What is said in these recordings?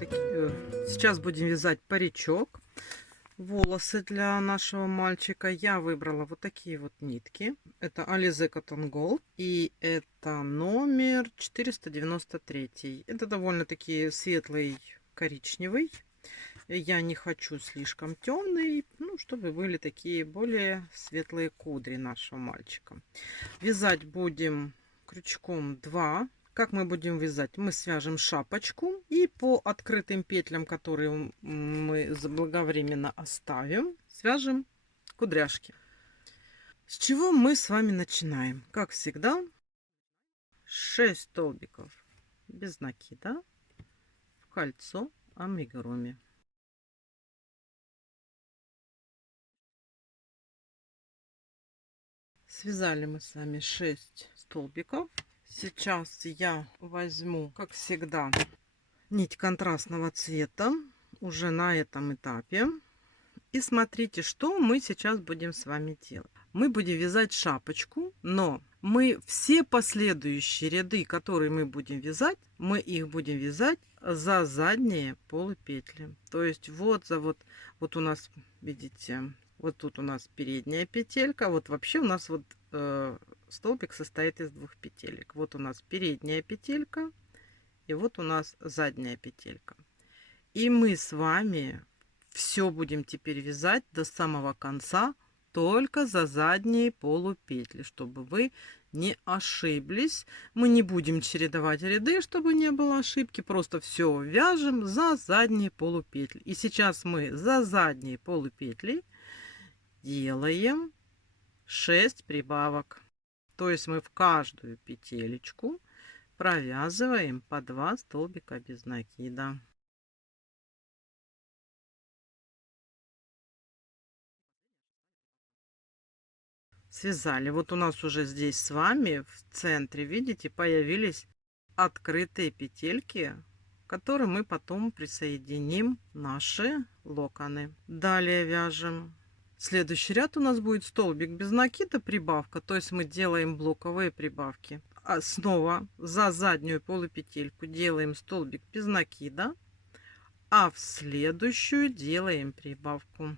Сейчас будем вязать паричок, волосы для нашего мальчика. Я выбрала вот такие вот нитки. Это Alize Cotton Gold и это номер 493. Это довольно-таки светлый коричневый. Я не хочу слишком темный, ну, чтобы были такие более светлые кудри нашего мальчика. Вязать будем крючком 2. Как мы будем вязать? Мы свяжем шапочку и по открытым петлям, которые мы заблаговременно оставим, свяжем кудряшки. С чего мы с вами начинаем? Как всегда, 6 столбиков без накида в кольцо амигуруми. Связали мы с вами 6 столбиков. Сейчас я возьму, как всегда, нить контрастного цвета уже на этом этапе. И смотрите, что мы сейчас будем с вами делать. Мы будем вязать шапочку, но мы все последующие ряды, которые мы будем вязать, мы их будем вязать за задние полупетли. То есть вот у нас, видите, вот тут у нас передняя петелька. Вот вообще у нас вот столбик состоит из 2 петелек. Вот у нас передняя петелька и вот у нас задняя петелька. И мы с вами все будем теперь вязать до самого конца только за задние полупетли, чтобы вы не ошиблись. Мы не будем чередовать ряды, чтобы не было ошибки. Просто все вяжем за задние полупетли. И сейчас мы за задние полупетли делаем 6 прибавок. То есть мы в каждую петелечку провязываем по 2 столбика без накида. Связали. Вот у нас уже здесь с вами в центре, видите, появились открытые петельки, к которым мы потом присоединим наши локоны. Далее вяжем. Следующий ряд у нас будет столбик без накида, прибавка, то есть мы делаем блоковые прибавки. А снова за заднюю полупетельку делаем столбик без накида, а в следующую делаем прибавку,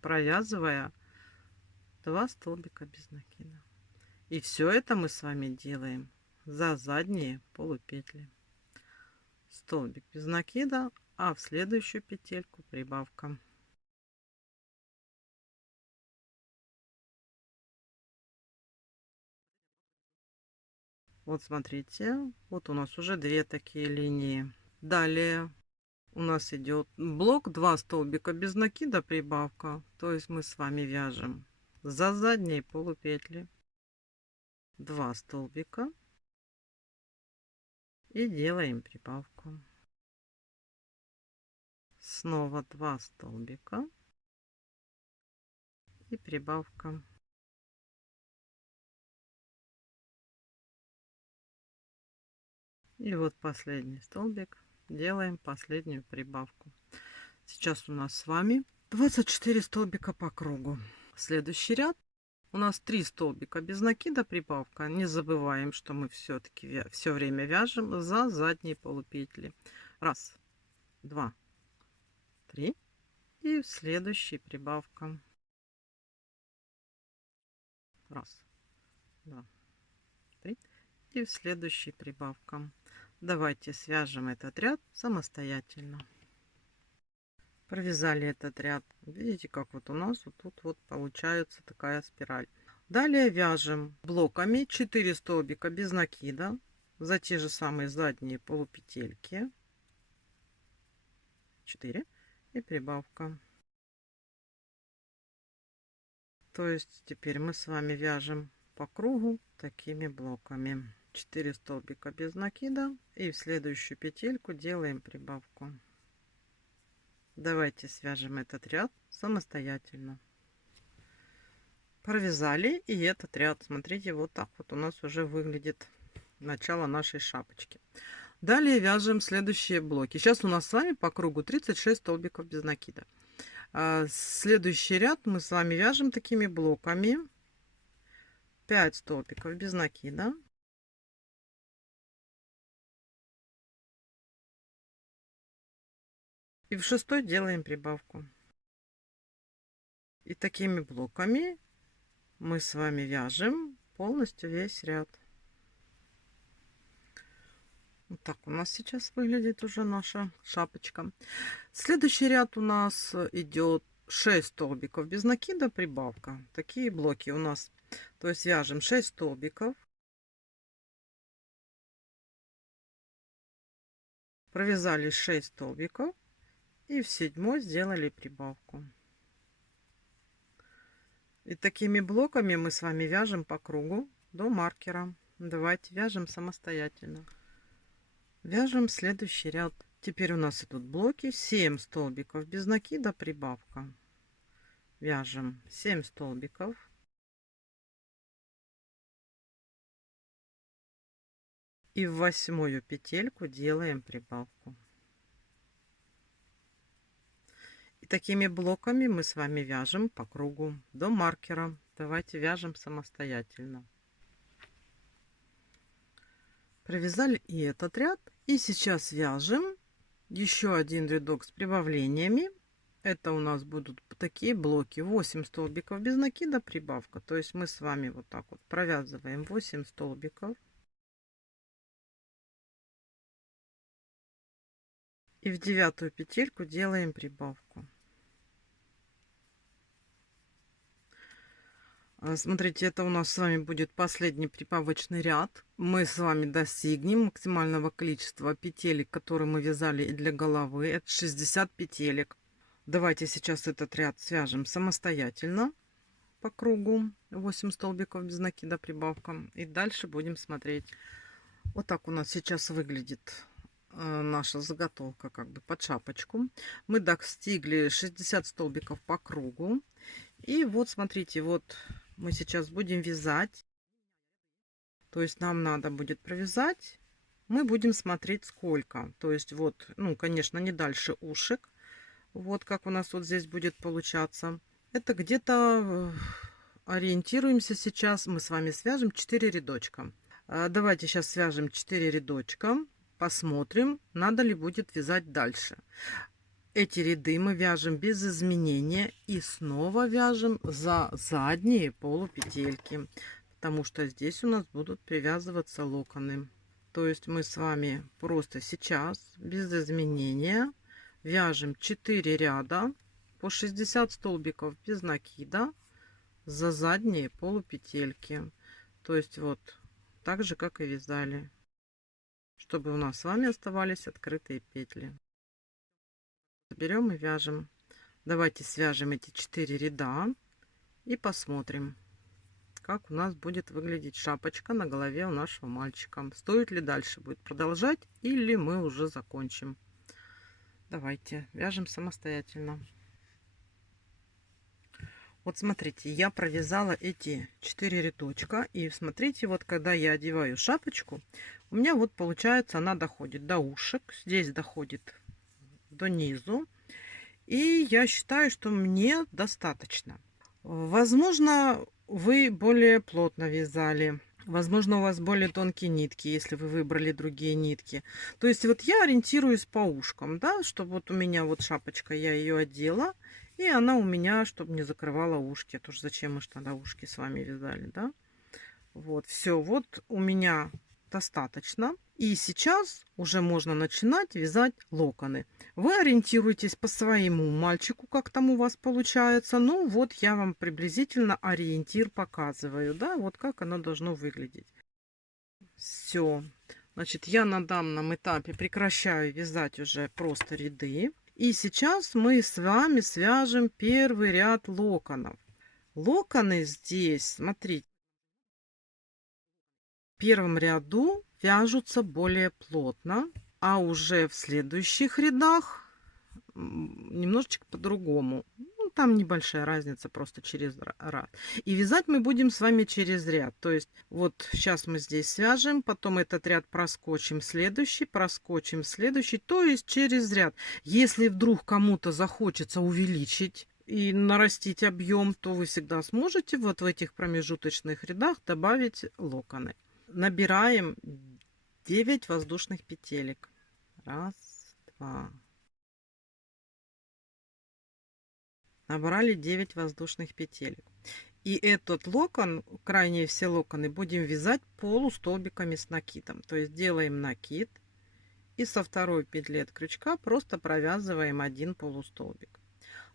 провязывая 2 столбика без накида. И все это мы с вами делаем за задние полупетли. Столбик без накида, а в следующую петельку прибавка. Вот смотрите, вот у нас уже 2 такие линии. Далее у нас идет блок 2 столбика без накида, прибавка. То есть мы с вами вяжем за задние полупетли 2 столбика и делаем прибавку. Снова 2 столбика и прибавка. И вот последний столбик, делаем последнюю прибавку. Сейчас у нас с вами 24 столбика по кругу. Следующий ряд у нас 3 столбика без накида, прибавка. Не забываем, что мы все-таки все время вяжем за задние полупетли. Раз, два, три. И в следующий прибавка. Раз, два, три. И в следующий прибавка. Давайте свяжем этот ряд самостоятельно. Провязали этот ряд. Видите, как вот у нас вот тут вот получается такая спираль. Далее вяжем блоками 4 столбика без накида за те же самые задние полупетельки. 4 и прибавка. То есть теперь мы с вами вяжем по кругу такими блоками. 4 столбика без накида и в следующую петельку делаем прибавку. Давайте свяжем этот ряд самостоятельно. Провязали и этот ряд. Смотрите, вот так вот у нас уже выглядит начало нашей шапочки. Далее вяжем следующие блоки. Сейчас у нас с вами по кругу 36 столбиков без накида. Следующий ряд мы с вами вяжем такими блоками. 5 столбиков без накида. И в 6 делаем прибавку. И такими блоками мы с вами вяжем полностью весь ряд. Вот так у нас сейчас выглядит уже наша шапочка. Следующий ряд у нас идет 6 столбиков без накида, прибавка. Такие блоки у нас. То есть вяжем 6 столбиков. Провязали 6 столбиков. И в 7 сделали прибавку. И такими блоками мы с вами вяжем по кругу до маркера. Давайте вяжем самостоятельно. Вяжем следующий ряд. Теперь у нас идут блоки 7 столбиков без накида, прибавка. Вяжем 7 столбиков. И в 8 петельку делаем прибавку. И такими блоками мы с вами вяжем по кругу до маркера. Давайте вяжем самостоятельно. Провязали и этот ряд. И сейчас вяжем еще один рядок с прибавлениями. Это у нас будут такие блоки: 8 столбиков без накида, прибавка. То есть мы с вами вот так вот провязываем 8 столбиков. И в 9 петельку делаем прибавку. Смотрите, это у нас с вами будет последний прибавочный ряд. Мы с вами достигнем максимального количества петелек, которые мы вязали и для головы. Это 60 петелек. Давайте сейчас этот ряд свяжем самостоятельно по кругу. 8 столбиков без накида, прибавка. И дальше будем смотреть. Вот так у нас сейчас выглядит наша заготовка, как бы под шапочку. Мы достигли 60 столбиков по кругу. И вот смотрите, вот мы сейчас будем вязать. То есть нам надо будет провязать. Мы будем смотреть сколько. То есть вот, ну, конечно, не дальше ушек. Вот как у нас вот здесь будет получаться. Это где-то ориентируемся сейчас. Мы с вами свяжем 4 рядочка. Давайте сейчас свяжем 4 рядочка. Посмотрим, надо ли будет вязать дальше. Эти ряды мы вяжем без изменения и снова вяжем за задние полупетельки, потому что здесь у нас будут привязываться локоны. То есть мы с вами просто сейчас без изменения вяжем 4 ряда по 60 столбиков без накида за задние полупетельки. То есть вот так же, как и вязали, чтобы у нас с вами оставались открытые петли. Берем и вяжем. Давайте свяжем эти 4 ряда и посмотрим, как у нас будет выглядеть шапочка на голове у нашего мальчика. Стоит ли дальше будет продолжать или мы уже закончим. Давайте вяжем самостоятельно. Вот смотрите, я провязала эти 4 рядочка, и смотрите, вот когда я одеваю шапочку, у меня вот получается, она доходит до ушек, здесь доходит до низу, и я считаю, что мне достаточно. Возможно, вы более плотно вязали, возможно, у вас более тонкие нитки, если вы выбрали другие нитки. То есть вот я ориентируюсь по ушкам, да, чтобы вот у меня вот шапочка, я ее одела, и она у меня, чтобы не закрывала ушки. Это уж зачем мы ж тогда ушки с вами вязали, да? Вот, все, вот у меня достаточно. И сейчас уже можно начинать вязать локоны. Вы ориентируйтесь по своему мальчику, как там у вас получается. Ну вот я вам приблизительно ориентир показываю, да, вот как оно должно выглядеть. Все. Значит, я на данном этапе прекращаю вязать уже просто ряды. И сейчас мы с вами свяжем первый ряд локонов. Локоны здесь, смотрите, в первом ряду вяжутся более плотно, а уже в следующих рядах немножечко по-другому. Ну, там небольшая разница просто через ряд. И вязать мы будем с вами через ряд. То есть вот сейчас мы здесь свяжем, потом этот ряд проскочим следующий, то есть через ряд. Если вдруг кому-то захочется увеличить и нарастить объем, то вы всегда сможете вот в этих промежуточных рядах добавить локоны. Набираем 9 воздушных петелек. Раз, два, набрали 9 воздушных петелек. И этот локон, крайние все локоны, будем вязать полустолбиками с накидом. То есть делаем накид и со второй петли от крючка просто провязываем один полустолбик.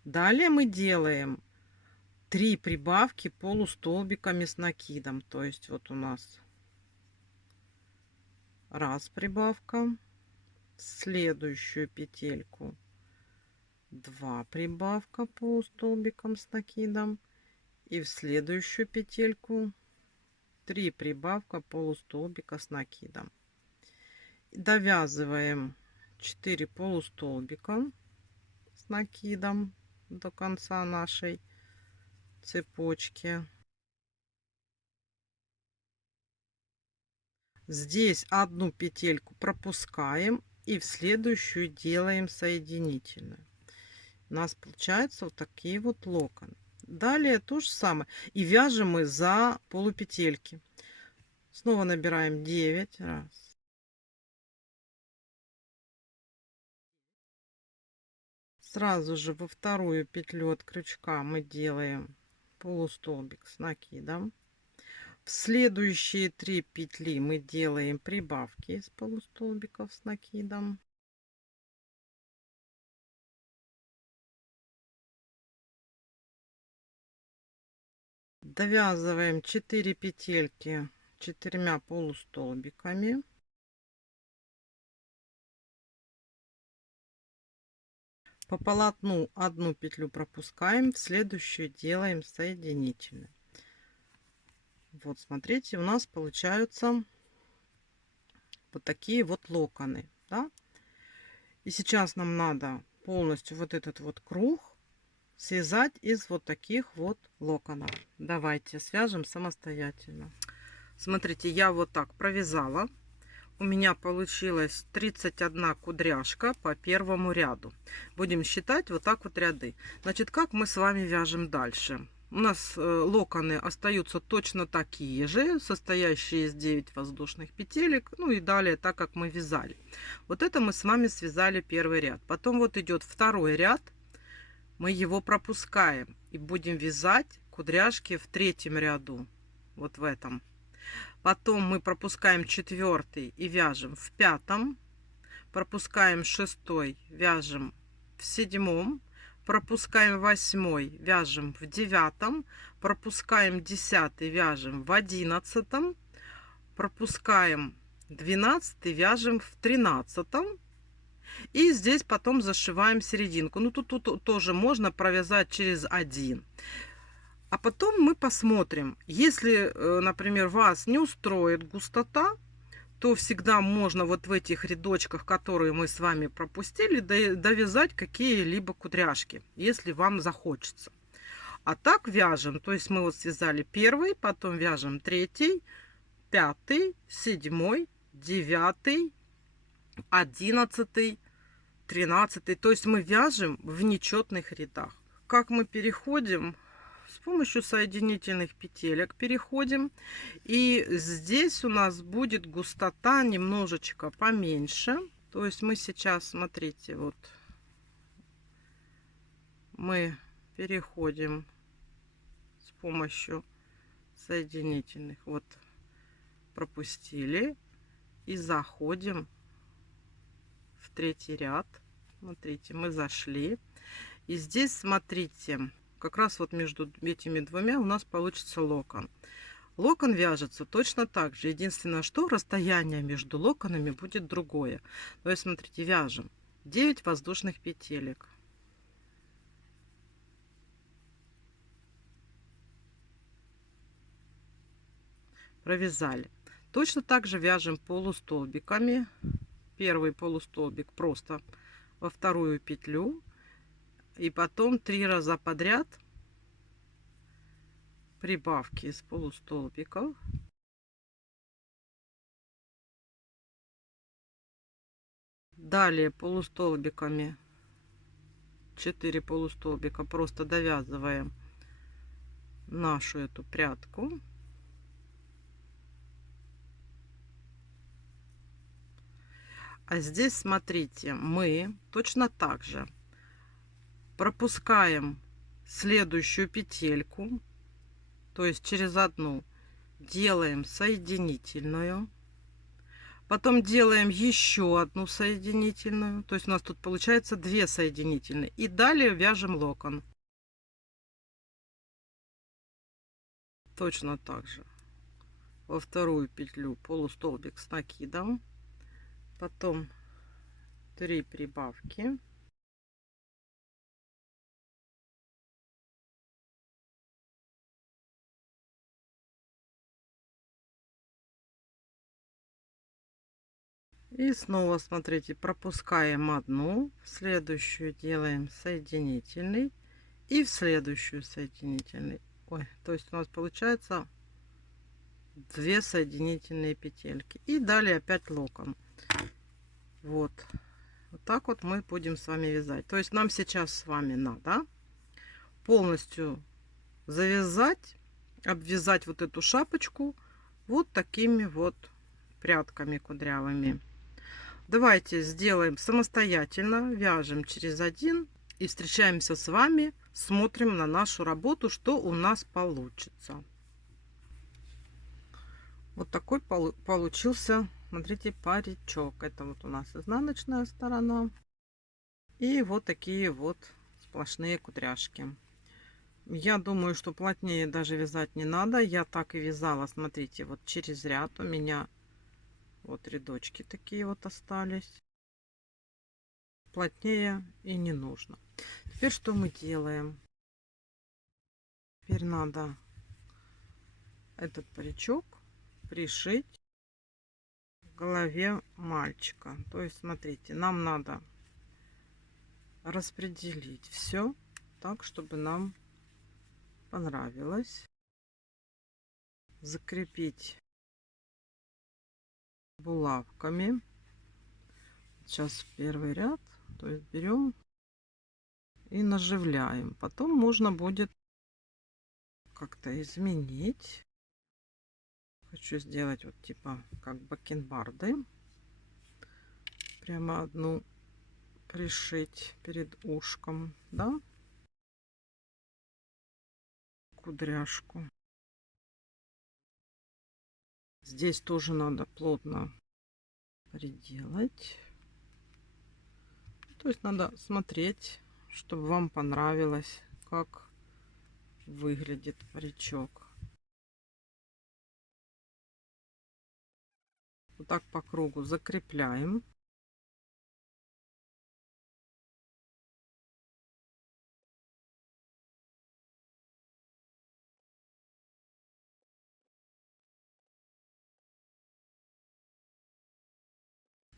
Далее мы делаем 3 прибавки полустолбиками с накидом. То есть вот у нас раз прибавка, в следующую петельку 2 прибавка полустолбиком с накидом, и в следующую петельку 3 прибавка полустолбика с накидом. Довязываем 4 полустолбика с накидом до конца нашей цепочки. Здесь одну петельку пропускаем и в следующую делаем соединительную. У нас получается вот такие вот локоны. Далее то же самое. И вяжем мы за полупетельки. Снова набираем 9 раз. Сразу же во вторую петлю от крючка мы делаем полустолбик с накидом. В следующие 3 петли мы делаем прибавки из полустолбиков с накидом. Довязываем 4 петельки 4 полустолбиками. По полотну одну петлю пропускаем, в следующую делаем соединительную. Вот смотрите, у нас получаются вот такие вот локоны, да? И сейчас нам надо полностью вот этот вот круг связать из вот таких вот локонов. Давайте свяжем самостоятельно. Смотрите, я вот так провязала. У меня получилось 31 кудряшка по первому ряду. Будем считать вот так вот ряды. Значит, как мы с вами вяжем дальше? У нас локоны остаются точно такие же, состоящие из 9 воздушных петелек. Ну и далее, так как мы вязали. Вот это мы с вами связали первый ряд. Потом вот идет второй ряд. Мы его пропускаем и будем вязать кудряшки в третьем ряду. Вот в этом. Потом мы пропускаем 4 и вяжем в 5, пропускаем 6, вяжем в 7, пропускаем 8, вяжем в 9, пропускаем 10, вяжем в 11, пропускаем 12, вяжем в 13. И здесь потом зашиваем серединку. Ну тут тоже можно провязать через 1. А потом мы посмотрим, если, например, вас не устроит густота, то всегда можно вот в этих рядочках, которые мы с вами пропустили, довязать какие-либо кудряшки, если вам захочется. А так вяжем, то есть мы вот связали первый, потом вяжем 3, 5, 7, 9, 11, 13. То есть мы вяжем в нечетных рядах. Как мы переходим? С помощью соединительных петелек переходим. И здесь у нас будет густота немножечко поменьше. То есть мы сейчас, смотрите, вот мы переходим с помощью соединительных. Вот пропустили. И заходим в третий ряд. Смотрите, мы зашли. И здесь, смотрите, как раз вот между этими двумя у нас получится локон. Локон вяжется точно так же. Единственное, что расстояние между локонами будет другое. То есть, смотрите, вяжем 9 воздушных петелек. Провязали. Точно так же вяжем полустолбиками. Первый полустолбик просто во вторую петлю. И потом 3 раза подряд прибавки из полустолбиков. Далее полустолбиками 4 полустолбика просто довязываем нашу эту прядку. А здесь, смотрите, мы точно так же пропускаем следующую петельку, то есть через одну делаем соединительную, потом делаем еще одну соединительную, то есть у нас тут получается 2 соединительные, и далее вяжем локон. Точно так же во вторую петлю полустолбик с накидом, потом 3 прибавки, и снова, смотрите, пропускаем одну, в следующую делаем соединительный и в следующую соединительный. Ой, то есть у нас получается 2 соединительные петельки, и далее опять локон. Вот так вот мы будем с вами вязать. То есть нам сейчас с вами надо полностью завязать, обвязать вот эту шапочку вот такими вот прядками кудрявыми. Давайте сделаем самостоятельно, вяжем через один и встречаемся с вами, смотрим на нашу работу, что у нас получится. Вот такой получился, смотрите, паричок. Это вот у нас изнаночная сторона. И вот такие вот сплошные кудряшки. Я думаю, что плотнее даже вязать не надо. Я так и вязала, смотрите, вот через ряд у меня вот рядочки такие вот остались. Плотнее и не нужно. Теперь что мы делаем? Теперь надо этот паричок пришить к голове мальчика. То есть, смотрите, нам надо распределить все так, чтобы нам понравилось. Закрепить булавками. Сейчас первый ряд, то есть берем и наживляем. Потом можно будет как-то изменить. Хочу сделать вот типа как бакенбарды. Прямо одну пришить перед ушком, да, кудряшку. Здесь тоже надо плотно приделать. То есть надо смотреть, чтобы вам понравилось, как выглядит паричок. Вот так по кругу закрепляем.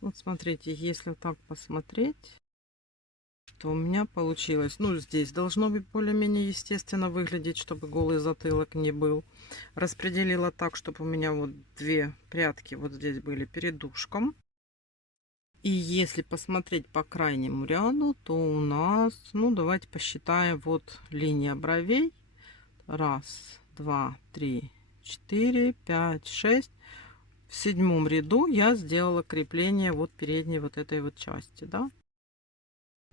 Вот смотрите, если вот так посмотреть, что у меня получилось. Ну, здесь должно быть более-менее естественно выглядеть, чтобы голый затылок не был. Распределила так, чтобы у меня вот 2 прядки вот здесь были перед ушком. И если посмотреть по крайнему ряду, то у нас, ну, давайте посчитаем, вот линия бровей. 1, 2, 3, 4, 5, 6. В 7 ряду я сделала крепление вот передней вот этой вот части, да.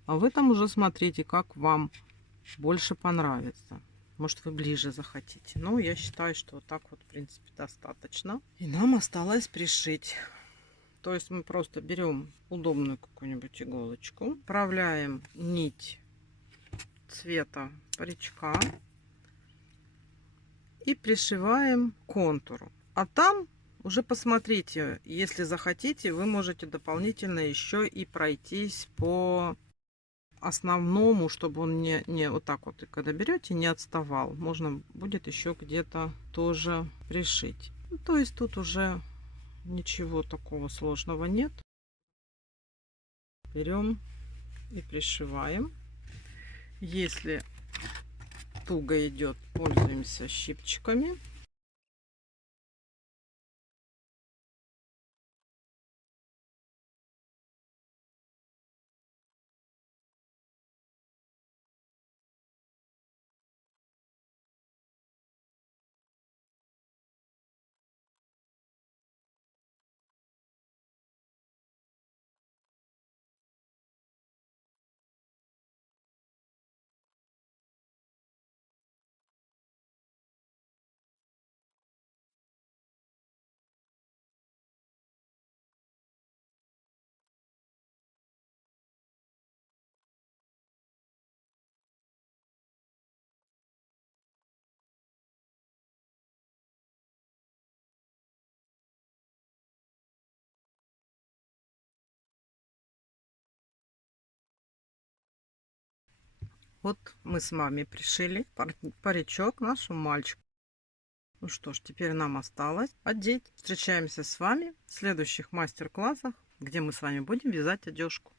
А вы там уже смотрите, как вам больше понравится. Может, вы ближе захотите. Но я считаю, что вот так вот, в принципе, достаточно. И нам осталось пришить. То есть мы просто берем удобную какую-нибудь иголочку, вправляем нить цвета паричка и пришиваем к контуру. А там уже посмотрите, если захотите, вы можете дополнительно еще и пройтись по основному, чтобы он не вот так вот, и когда берете, не отставал. Можно будет еще где-то тоже пришить. Ну, то есть тут уже ничего такого сложного нет. Берем и пришиваем. Если туго идет, пользуемся щипчиками. вот мы с мамой пришили паричок нашему мальчику. Ну что ж, теперь нам осталось одеть. Встречаемся с вами в следующих мастер-классах, где мы с вами будем вязать одежку.